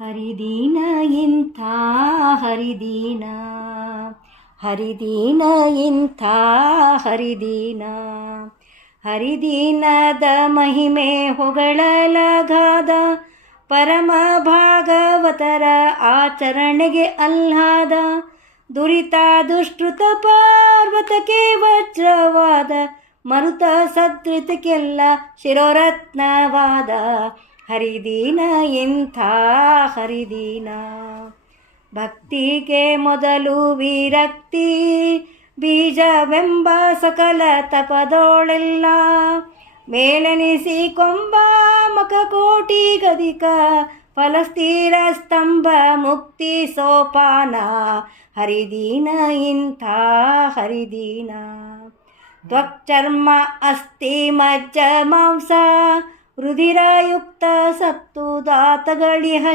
ಹರಿದೀನ ಇಂಥ ಹರಿದೀನ, ಹರಿದೀನ ಇಂಥ ಹರಿದೀನ, ಹರಿದೀನದ ಮಹಿಮೆ ಹೊಗಳಲಗಾದ, ಪರಮ ಭಾಗವತರ ಆಚರಣೆಗೆ ಆಹ್ಲಾದ, ದುರಿತ ದುಷ್ಕೃತ ಪಾರ್ವತಕ್ಕೆ ವಜ್ರವಾದ, ಮರುತ ಸದ್ರಿತಕ್ಕೆಲ್ಲ ಶಿರೋರತ್ನವಾದ, ಹರಿದೀನ ಇಂಥ ಹರಿದೀನ. ಭಕ್ತಿಗೆ ಮೊದಲು ವಿರಕ್ತಿ ಬೀಜವೆಂಬ ಸಕಲ ತಪದೋಳೆಲ್ಲ, ಮೇಲೆನಿಸಿ ಕೊಂಬ ಮಖಕೋಟಿ ಗದಿಕ ಫಲಸ್ಥಿರ ಸ್ತಂಭ ಮುಕ್ತಿ ಸೋಪಾನ, ಹರಿದೀನ ಇಂಥ ಹರಿದೀನ. ತ್ವಕ್ಚರ್ಮ ಅಸ್ಥಿ ಮಜ್ಜ ಮಾಂಸ ರುಧಿರಯುಕ್ತ ಸತ್ತು ದಾತಗಳಿಹ